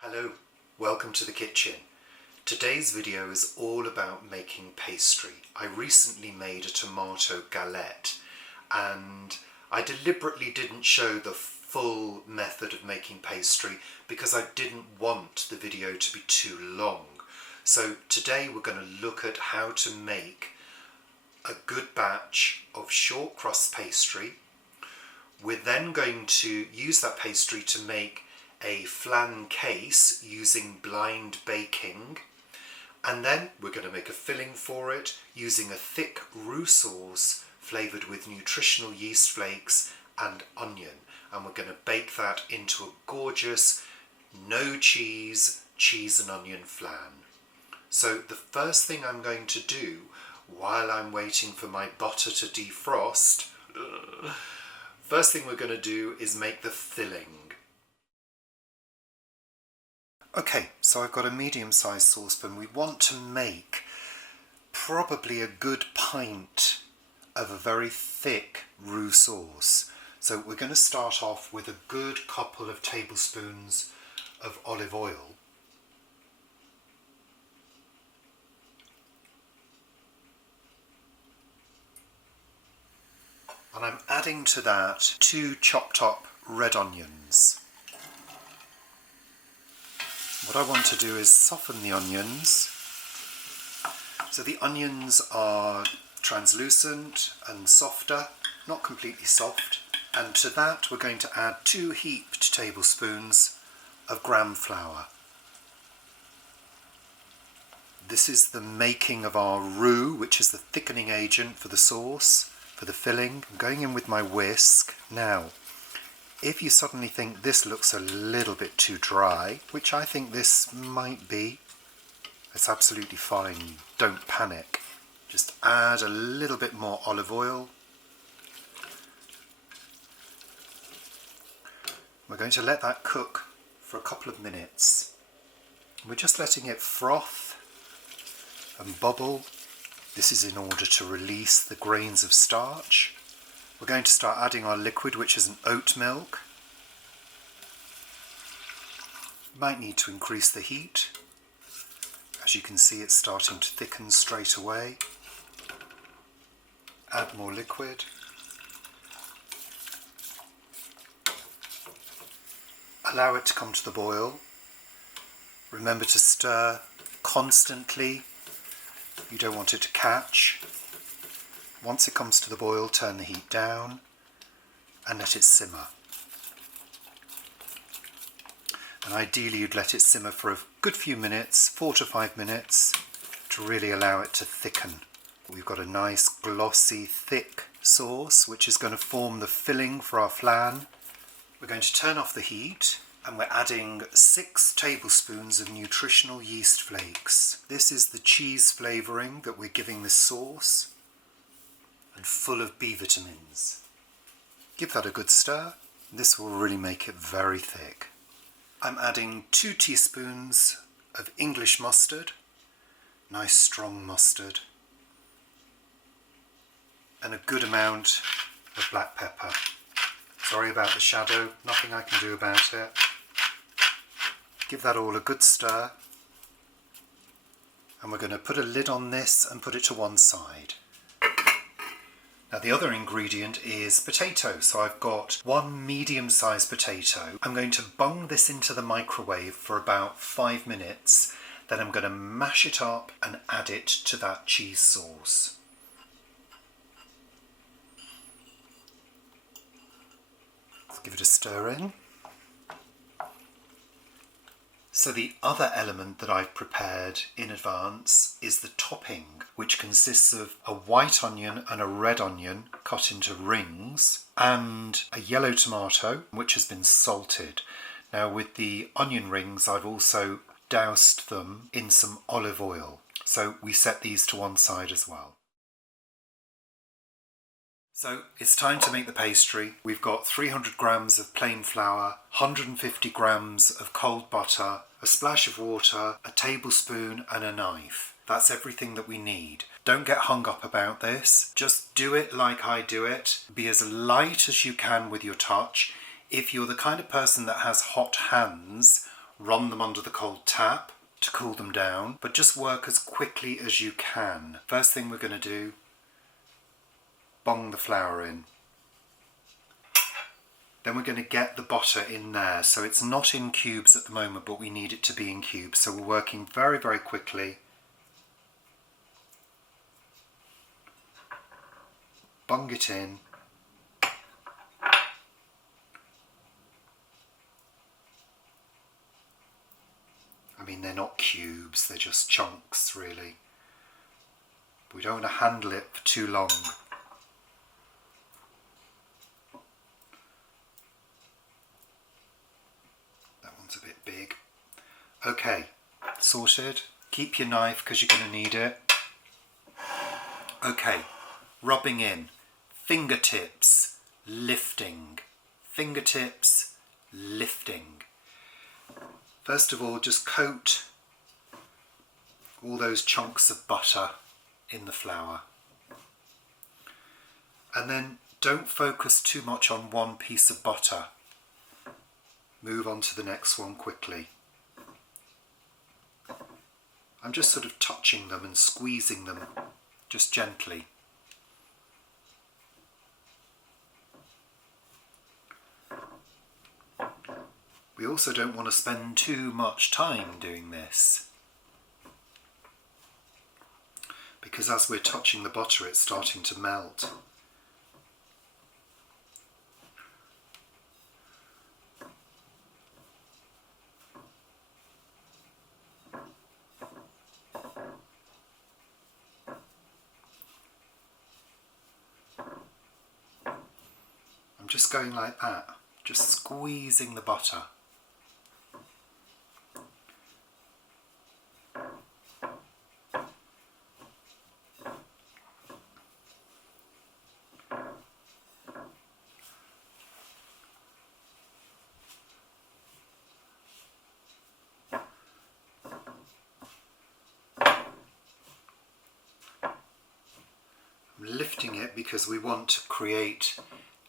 Hello, welcome to the kitchen. Today's video is all about making pastry. I recently made a tomato galette and I deliberately didn't show the full method of making pastry because I didn't want the video to be too long. So today we're going to look at how to make a good batch of short crust pastry. We're then going to use that pastry to make a flan case using blind baking, and then we're going to make a filling for it using a thick roux sauce flavoured with nutritional yeast flakes and onion, and we're going to bake that into a gorgeous no cheese and onion flan. So the first thing I'm going to do while I'm waiting for my butter to defrost, first thing we're going to do is make the filling. Okay, so I've got a medium-sized saucepan. We want to make probably a good pint of a very thick roux sauce. So we're going to start off with a good couple of tablespoons of olive oil. And I'm adding to that 2 chopped up red onions. What I want to do is soften the onions. So the onions are translucent and softer, not completely soft. And to that we're going to add 2 heaped tablespoons of gram flour. This is the making of our roux, which is the thickening agent for the sauce, for the filling. I'm going in with my whisk. Now, if you suddenly think this looks a little bit too dry, which I think this might be, it's absolutely fine. Don't panic. Just add a little bit more olive oil. We're going to let that cook for a couple of minutes. We're just letting it froth and bubble. This is in order to release the grains of starch. We're going to start adding our liquid, which is an oat milk. Might need to increase the heat. As you can see, it's starting to thicken straight away. Add more liquid. Allow it to come to the boil. Remember to stir constantly. You don't want it to catch. Once it comes to the boil, turn the heat down and let it simmer. And ideally you'd let it simmer for a good few minutes, 4 to 5 minutes, to really allow it to thicken. We've got a nice glossy, thick sauce which is going to form the filling for our flan. We're going to turn off the heat and we're adding 6 tablespoons of nutritional yeast flakes. This is the cheese flavouring that we're giving this sauce, and full of B vitamins. Give that a good stir. This will really make it very thick. I'm adding 2 teaspoons of English mustard, nice strong mustard, and a good amount of black pepper. Sorry about the shadow, nothing I can do about it. Give that all a good stir, and we're going to put a lid on this and put it to one side. Now the other ingredient is potato, so I've got 1 medium-sized potato. I'm going to bung this into the microwave for about 5 minutes, then I'm going to mash it up and add it to that cheese sauce. Let's give it a stir in. So the other element that I've prepared in advance is the topping, which consists of a white onion and a red onion cut into rings, and a yellow tomato which has been salted. Now with the onion rings I've also doused them in some olive oil, so we set these to one side as well. So it's time to make the pastry. We've got 300 grams of plain flour, 150 grams of cold butter, a splash of water, a tablespoon and a knife. That's everything that we need. Don't get hung up about this. Just do it like I do it. Be as light as you can with your touch. If you're the kind of person that has hot hands, run them under the cold tap to cool them down, but just work as quickly as you can. First thing we're going to do, bung the flour in. Then we're going to get the butter in there. So it's not in cubes at the moment, but we need it to be in cubes. So we're working very, very quickly. Bung it in. I mean, they're not cubes, they're just chunks, really. We don't want to handle it for too long. That one's a bit big. Okay, sorted. Keep your knife because you're going to need it. Okay, rubbing in. Fingertips, lifting. Fingertips, lifting. First of all, just coat all those chunks of butter in the flour. And then don't focus too much on one piece of butter. Move on to the next one quickly. I'm just sort of touching them and squeezing them, just gently. We also don't want to spend too much time doing this, because as we're touching the butter, it's starting to melt. I'm just going like that, just squeezing the butter. Lifting it because we want to create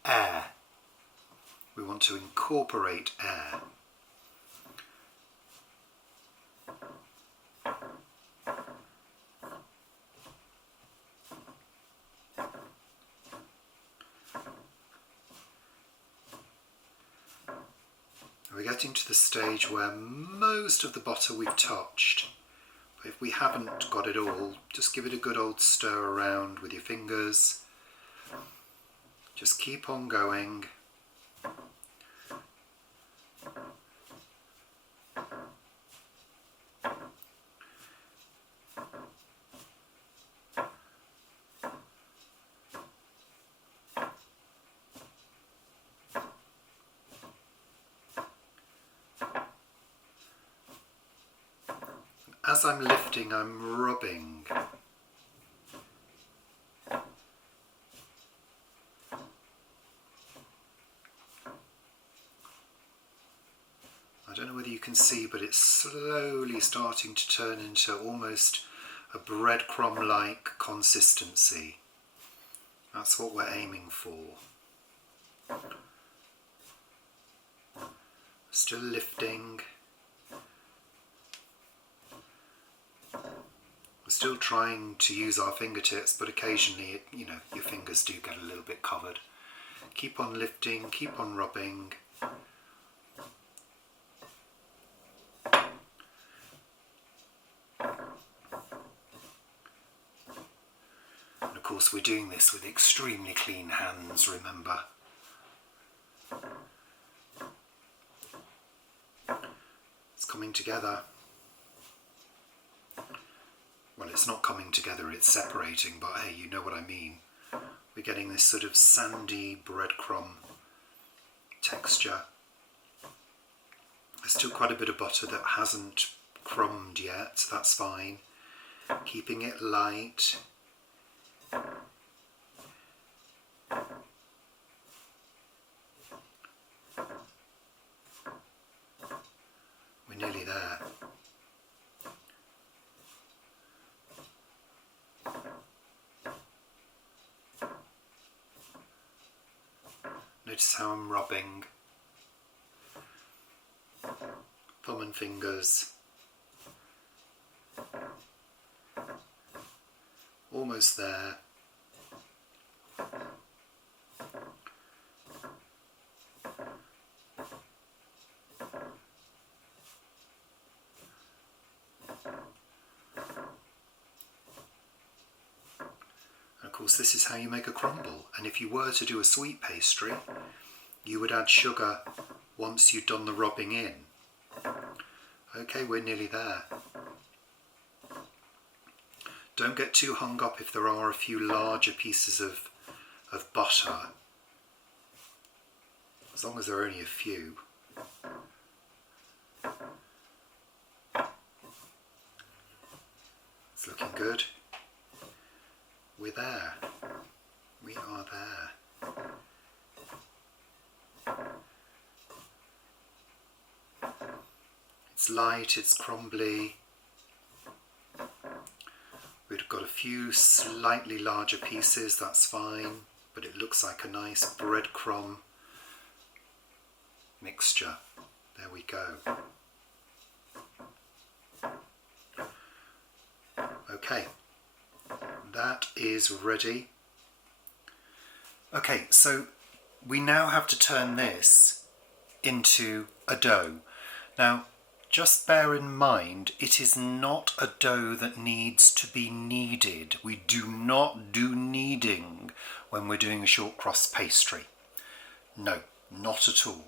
air. We want to incorporate air. We're getting to the stage where most of the butter we've touched. If we haven't got it all, just give it a good old stir around with your fingers. Just keep on going. As I'm lifting, I'm rubbing. I don't know whether you can see, but it's slowly starting to turn into almost a breadcrumb-like consistency. That's what we're aiming for. Still lifting. We're still trying to use our fingertips, but occasionally, your fingers do get a little bit covered. Keep on lifting, keep on rubbing. And of course, we're doing this with extremely clean hands, remember. It's coming together. Well, it's not coming together, it's separating, but hey, you know what I mean. We're getting this sort of sandy breadcrumb texture. There's still quite a bit of butter that hasn't crumbed yet, so that's fine. Keeping it light. We're nearly there. Notice how I'm rubbing. thumb and fingers. Almost there. Of course, this is how you make a crumble, and if you were to do a sweet pastry, you would add sugar once you've done the rubbing in. Okay, we're nearly there. Don't get too hung up if there are a few larger pieces of butter, as long as there are only a few. It's looking good. We're there. We are there. It's light, it's crumbly. We've got a few slightly larger pieces, that's fine, but it looks like a nice breadcrumb mixture. There we go. Okay, that is ready. Okay, so we now have to turn this into a dough. Now, just bear in mind, it is not a dough that needs to be kneaded. We do not do kneading when we're doing a shortcrust pastry. No, not at all.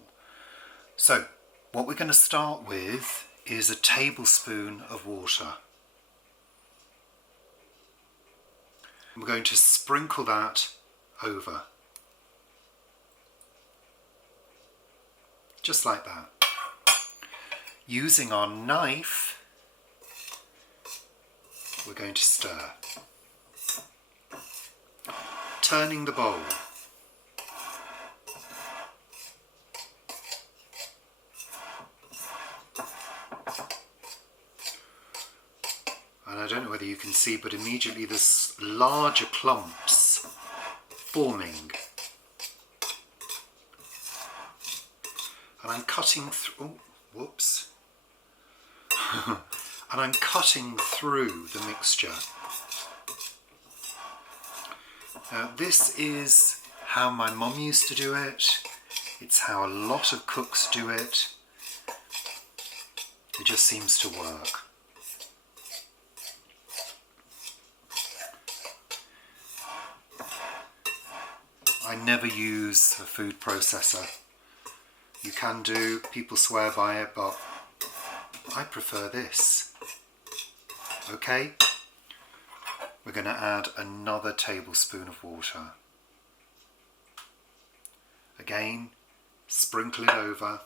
So, what we're going to start with is a tablespoon of water. We're going to sprinkle that over. Just like that. Using our knife, we're going to stir. Turning the bowl. And I don't know whether you can see, but immediately there's larger clumps forming. And I'm cutting through, oh, whoops. And I'm cutting through the mixture. Now this is how my mum used to do it. It's how a lot of cooks do it. It just seems to work. I never use a food processor. You can do, people swear by it, but I prefer this. Okay, we're going to add another tablespoon of water. Again, sprinkle it over.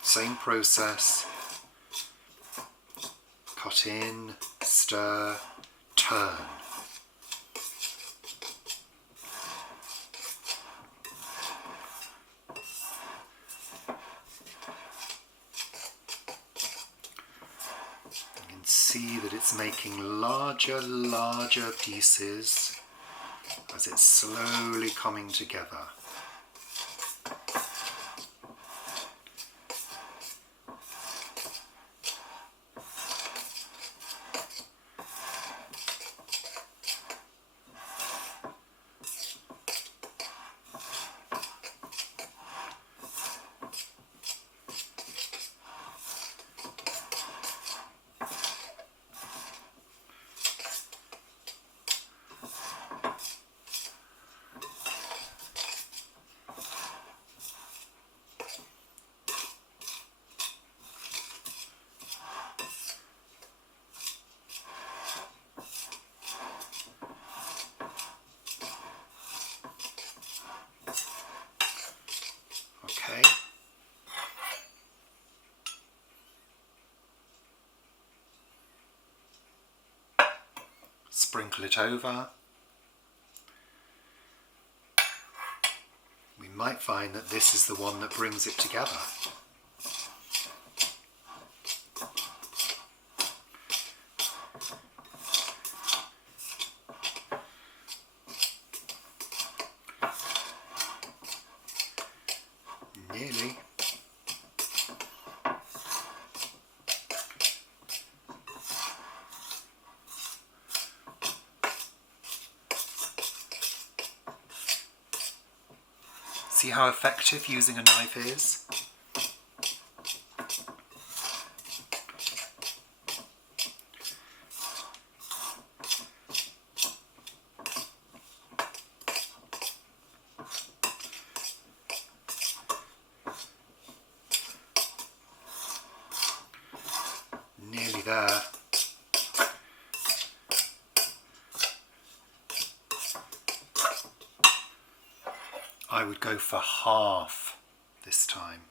Same process. Cut in, stir, turn. See that it's making larger pieces as it's slowly coming together. Okay. Sprinkle it over. We might find that this is the one that brings it together. Nearly. See how effective using a knife is? Nearly there. I would go for half this time.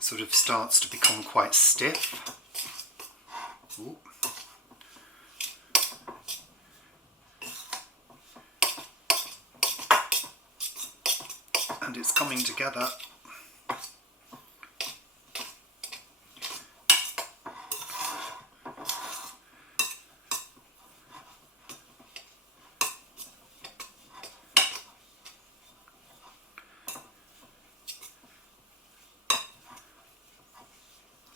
Sort of starts to become quite stiff. Ooh. And it's coming together.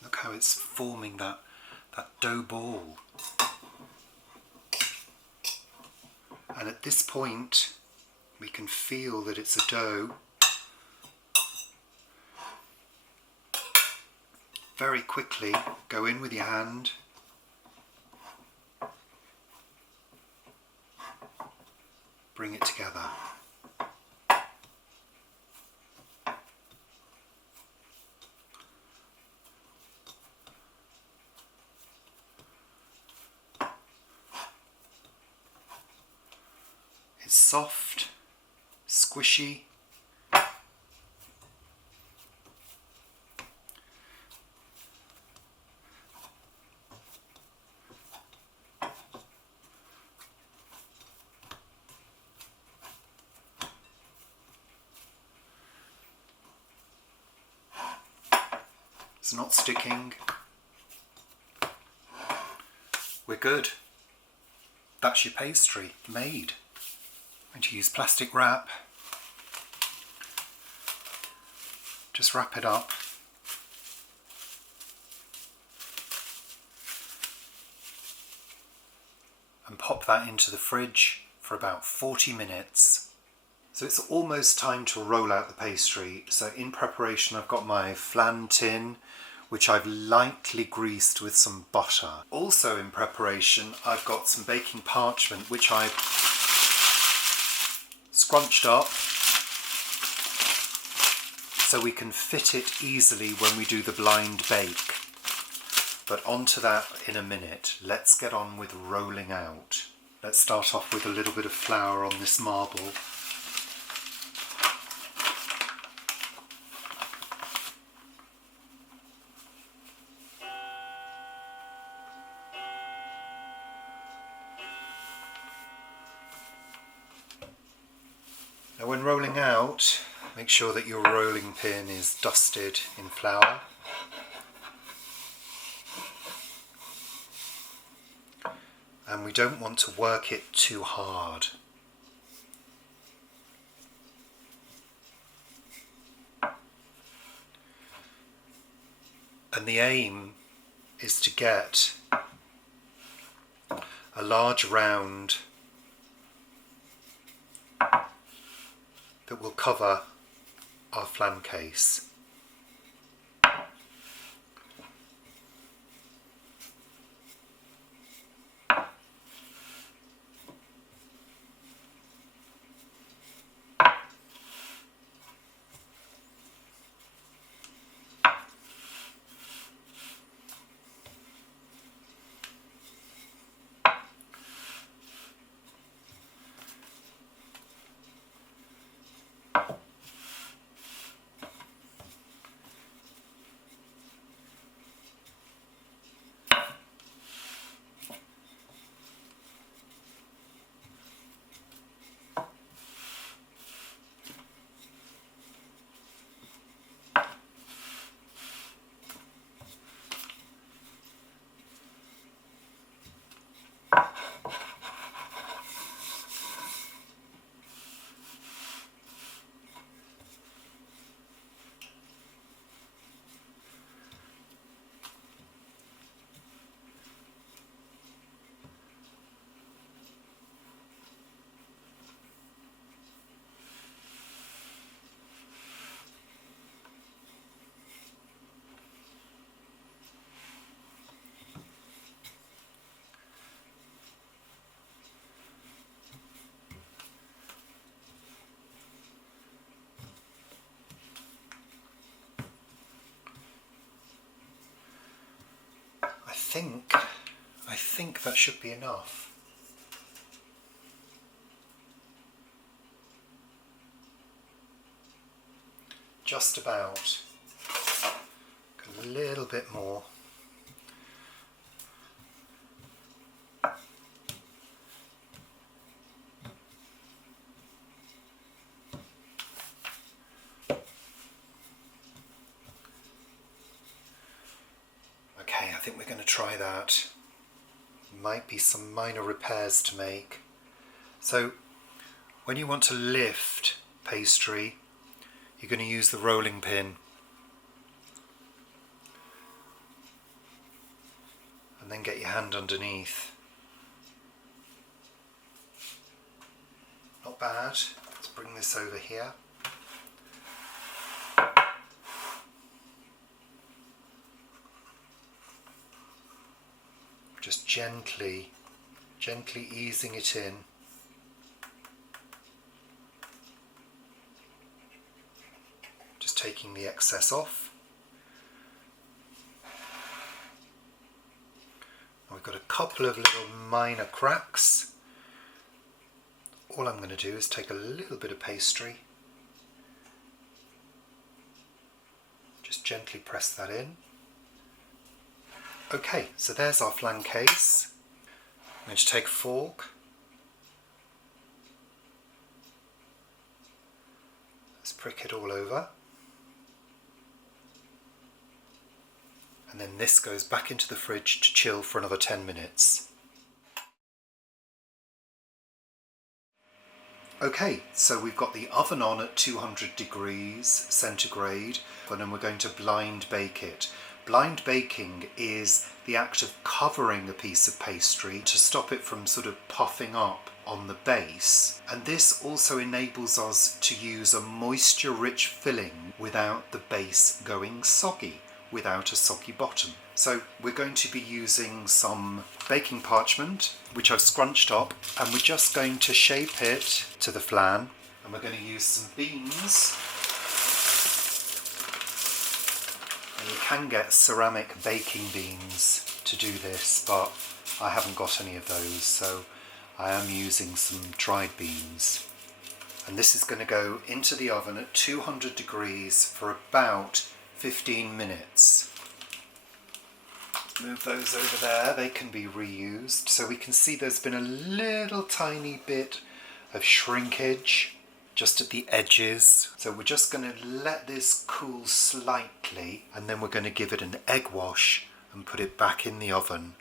Look how it's forming that dough ball. And at this point, we can feel that it's a dough. Very quickly, go in with your hand. Bring it together. It's soft, squishy. It's not sticking. We're good. That's your pastry made. I'm going to use plastic wrap. Just wrap it up. And pop that into the fridge for about 40 minutes. So it's almost time to roll out the pastry. So in preparation, I've got my flan tin, which I've lightly greased with some butter. Also in preparation, I've got some baking parchment, which I've scrunched up so we can fit it easily when we do the blind bake. But onto that in a minute. Let's get on with rolling out. Let's start off with a little bit of flour on this marble. Now when rolling out, make sure that your rolling pin is dusted in flour. And we don't want to work it too hard. And the aim is to get a large round that will cover our flan case. think that should be enough. Just about. A little bit more. Okay, I think we're going to try that. Might be some minor repairs to make. So when you want to lift pastry, you're going to use the rolling pin. And then get your hand underneath. Not bad. Let's bring this over here. Just gently easing it in. Just taking the excess off. We've got a couple of little minor cracks. All I'm going to do is take a little bit of pastry, just gently press that in. Okay, so there's our flan case. I'm going to take a fork. Let's prick it all over. And then this goes back into the fridge to chill for another 10 minutes. Okay, so we've got the oven on at 200 degrees centigrade, and then we're going to blind bake it. Blind baking is the act of covering a piece of pastry to stop it from sort of puffing up on the base, and this also enables us to use a moisture-rich filling without the base going soggy, without a soggy bottom. So we're going to be using some baking parchment, which I've scrunched up, and we're just going to shape it to the flan, and we're going to use some beans. And you can get ceramic baking beans to do this, but I haven't got any of those, so I am using some dried beans. And this is going to go into the oven at 200 degrees for about 15 minutes. Move those over there, they can be reused. So we can see there's been a little tiny bit of shrinkage just at the edges. So we're just going to let this cool slightly, and then we're going to give it an egg wash and put it back in the oven.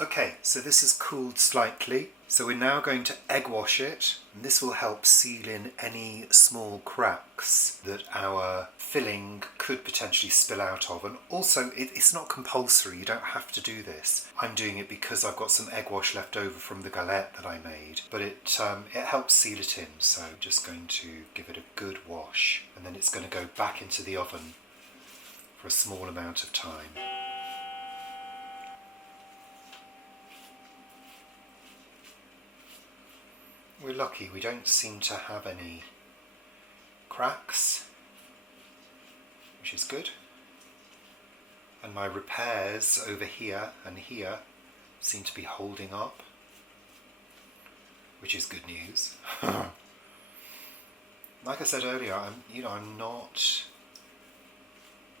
Okay, so this has cooled slightly. So we're now going to egg wash it, and this will help seal in any small cracks that our filling could potentially spill out of. And also, it's not compulsory, you don't have to do this. I'm doing it because I've got some egg wash left over from the galette that I made, but it helps seal it in. So I'm just going to give it a good wash, and then it's going to go back into the oven for a small amount of time. We're lucky, we don't seem to have any cracks, which is good. And my repairs over here and here seem to be holding up, which is good news. Like I said earlier, I'm not,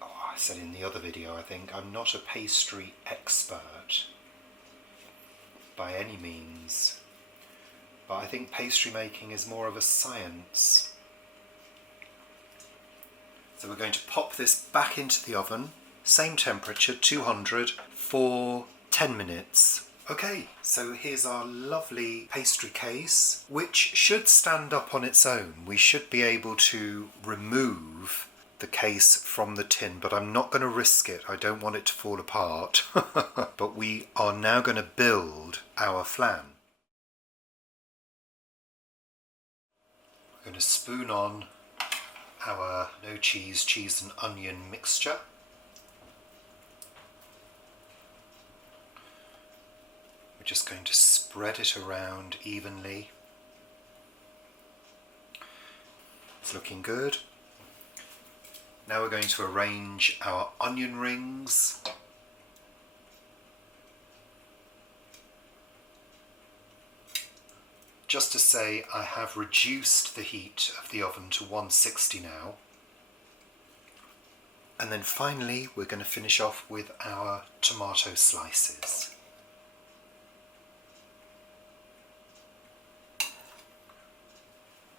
I said in the other video, I think, I'm not a pastry expert by any means. But I think pastry making is more of a science. So we're going to pop this back into the oven, same temperature, 200, for 10 minutes. Okay, so here's our lovely pastry case, which should stand up on its own. We should be able to remove the case from the tin, but I'm not going to risk it. I don't want it to fall apart. But we are now going to build our flan. We're going to spoon on our no cheese and onion mixture. We're just going to spread it around evenly. It's looking good. Now we're going to arrange our onion rings. just to say I have reduced the heat of the oven to 160 now. And then finally we're going to finish off with our tomato slices.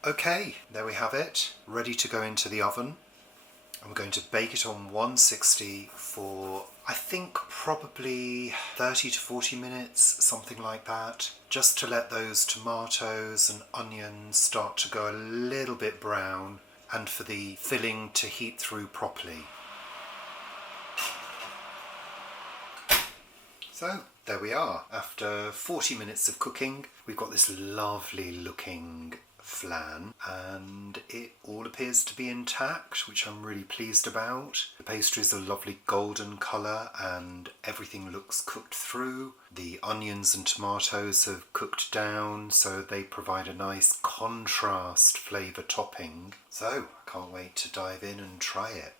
Okay, there we have it, ready to go into the oven. And we're going to bake it on 160 for, I think, probably 30 to 40 minutes, something like that. Just to let those tomatoes and onions start to go a little bit brown and for the filling to heat through properly. So there we are. After 40 minutes of cooking, we've got this lovely looking flan and it all appears to be intact, which I'm really pleased about. The pastry is a lovely golden colour and everything looks cooked through. The onions and tomatoes have cooked down, so they provide a nice contrast flavour topping. So I can't wait to dive in and try it.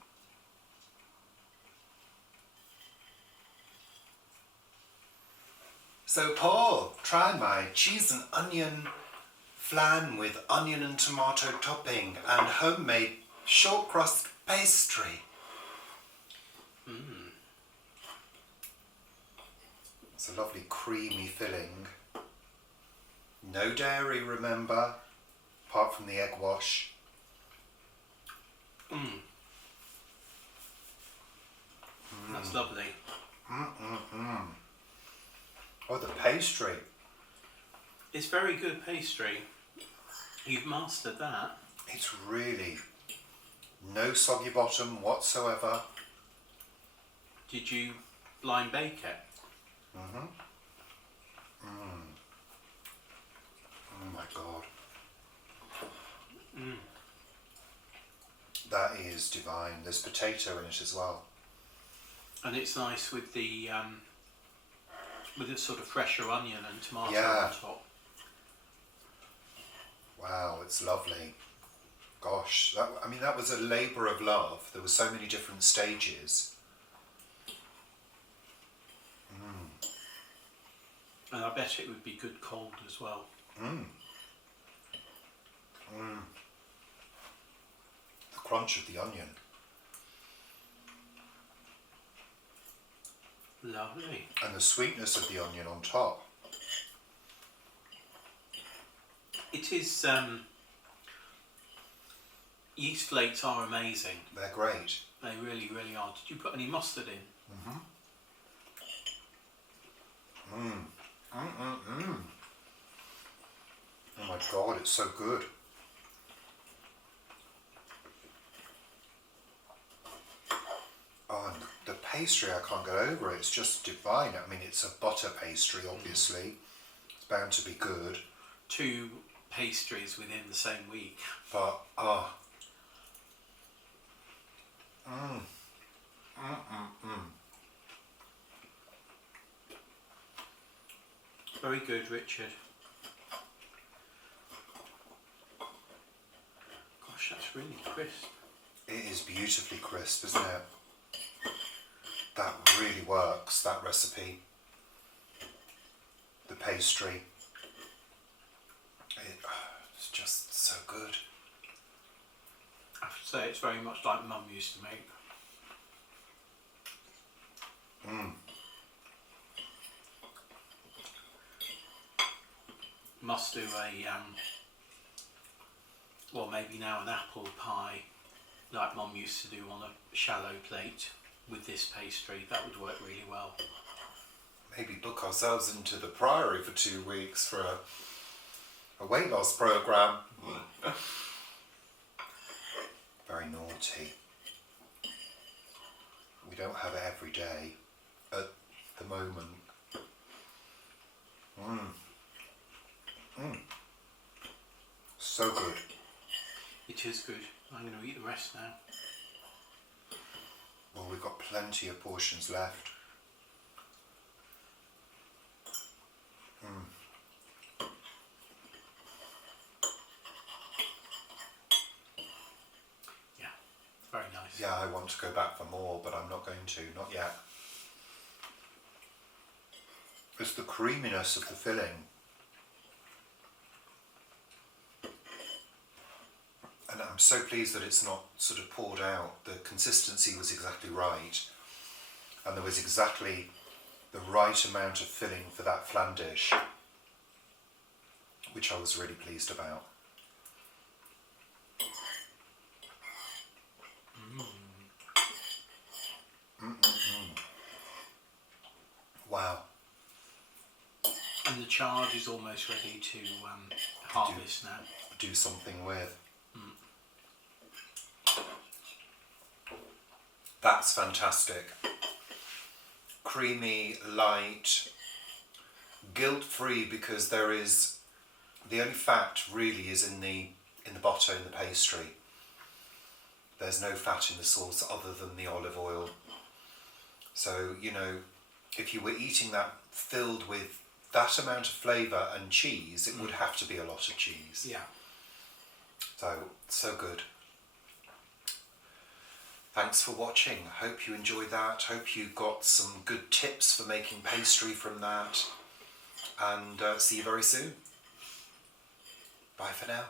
So Paul, try my cheese and onion flan with onion and tomato topping and homemade shortcrust pastry. It's a lovely creamy filling. No dairy, remember, apart from the egg wash. That's lovely. Oh, the pastry. It's very good pastry. You've mastered that. It's really no soggy bottom whatsoever. Did you blind bake it? Oh my god. That is divine. There's potato in it as well. And it's nice with the sort of fresher onion and tomato Yeah. on top. Wow, it's lovely. Gosh, that was a labour of love. There were so many different stages. And I bet it would be good cold as well. The crunch of the onion. Lovely. And the sweetness of the onion on top. It is, yeast flakes are amazing. They're great. They really, really are. Did you put any mustard in? Oh my god, it's so good. Oh, and the pastry, I can't get over it. It's just divine. I mean, it's a butter pastry, obviously. It's bound to be good. 2 pastries within the same week. But, Very good, Richard. Gosh, that's really crisp. It is beautifully crisp, isn't it? That really works, that recipe. The pastry. It's just so good. I have to say it's very much like Mum used to make. Must do a, well, maybe now an apple pie like Mum used to do on a shallow plate with this pastry. That would work really well. Maybe book ourselves into the Priory for 2 weeks for a weight loss programme. Very naughty. We don't have it every day at the moment. So good. It is good. I'm going to eat the rest now. Well, we've got plenty of portions left. Yeah, very nice. Yeah, I want to go back for more, but I'm not going to, not yet. It's the creaminess of the filling. I'm so pleased that it's not sort of poured out. The consistency was exactly right, and there was exactly the right amount of filling for that flan dish, which I was really pleased about. Wow. And the chard is almost ready to harvest now. Do something with. That's fantastic. Creamy, light, guilt-free, because there is the only fat really is in the bottom, in the pastry. There's no fat in the sauce other than the olive oil. So, you know, if you were eating that filled with that amount of flavour and cheese, it would have to be a lot of cheese. Yeah. So good. Thanks for watching. Hope you enjoyed that. Hope you got some good tips for making pastry from that. And see you very soon. Bye for now.